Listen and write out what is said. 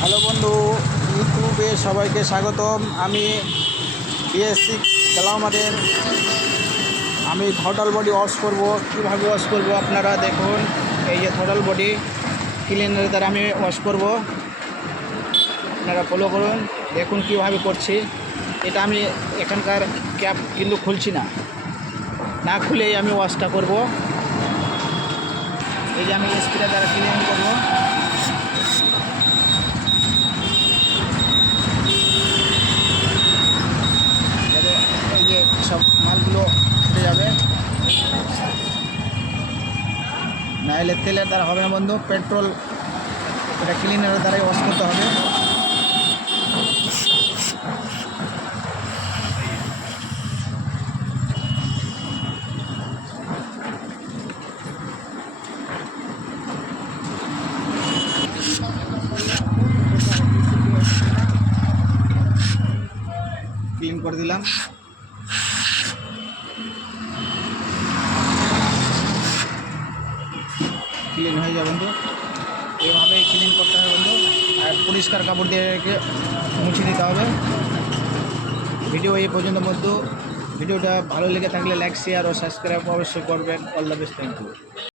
Hello বন্ধু, ইউটিউবে সবাইকে স্বাগতম। আমি BS6 গ্ল্যামারের আমি থ্রটল বডি ওয়াশ করব। কীভাবে ওয়াশ করব আপনারা দেখুন। এই যে থ্রটল বডি ক্লিনারের দ্বারা আমি ওয়াশ করব, আপনারা ফলো করুন। দেখুন কীভাবে করছি। এটা আমি এখানকার ক্যাপ কিন্তু খুলছি না, না খুলেই আমি ওয়াশটা করব। এই যে আমি স্প্রে দ্বারা ক্লিন করব। এই যে সব মালগুলো উঠে যাবে, নাহলে তেলের দ্বারা হবে না বন্ধু। পেট্রোল এটা ক্লিনারের দ্বারাই ওয়াশ করতে হবে। ক্লিন করে দিলাম। ক্লিন হয়ে যাবে বন্ধু, এভাবেই ক্লিন করতে হবে বন্ধু। আর পরিষ্কার কাপড় দিয়ে মুছে দিতে হবে। ভিডিও এই পর্যন্ত বন্ধু। ভিডিওটা ভালো লেগে থাকলে লাইক, শেয়ার ও সাবস্ক্রাইব অবশ্যই করবেন। All the best, thank you.